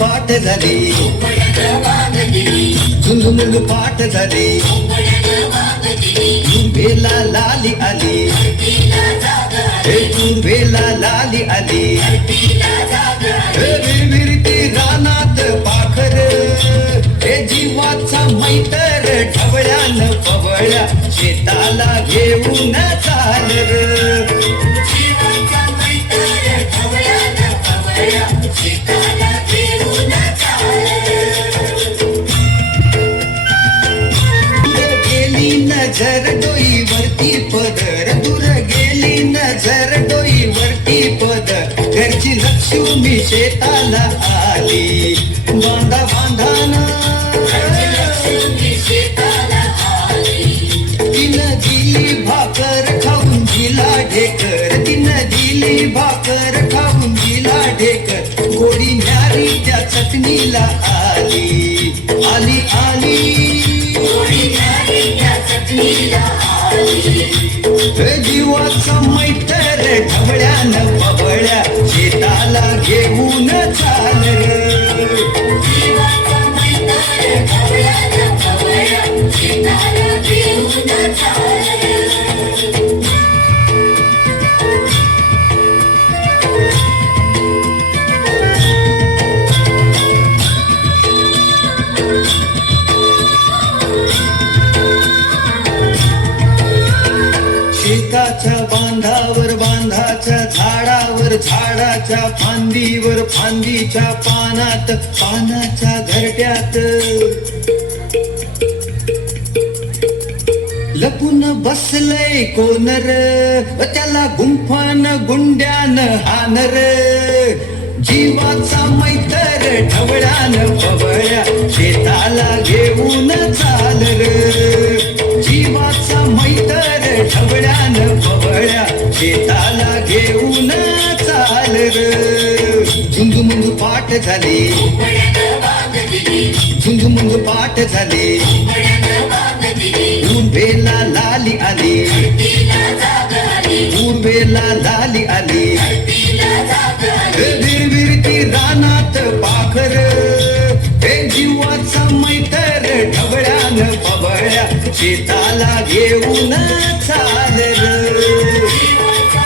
पाठ झाली, झुंजमुंग पाठ झाली, पूर्वेला लाली आली, हे पूर्वेला लाली आली, विरविरती रानात पाखर, हे जीवाचा मैतर ढवळ्यान पवळ्या शेताला घेऊन चाल नजर डोईवरती पदर, दूर गेली नजर डोईवरती पदर, घरची लक्ष्मी शेताला आली, बांधा बांधाना तिनं दिली भाकर खाऊन दिला ढेकर, तिनं दिली भाकर खाऊन दिला ढेकर, गोडी न्यारी त्या चटणीला आली, आली आली जीवाचा मैतर ढवळ्यान पवळ्या शेताला घेऊन चाल शेताच्या बांधावर बांधाच्या झाडावर झाडाच्या फांदीवर फांदीच्या पानात पानाच्या घरट्यात लपून बसलय कोनर, त्याला गुंफान गुंड्यान हानर, जीवाचा मैतर ढवळ्यान पवळ्या शेताला घेऊन चाल जीवाचा मैतर ढवळ्यान पवळ्या शेताला घेऊन चाल झुंजमुंग पाठ झाली, झुंजमुंग पाठ झाली, पूर्वेला लाली आली, पूर्वेला लाली आली, विरविरती रानात पाखर, हे जीवाचा मैतर ढवळ्यान पवळ्या शेताला घेऊन चाल जीवाचा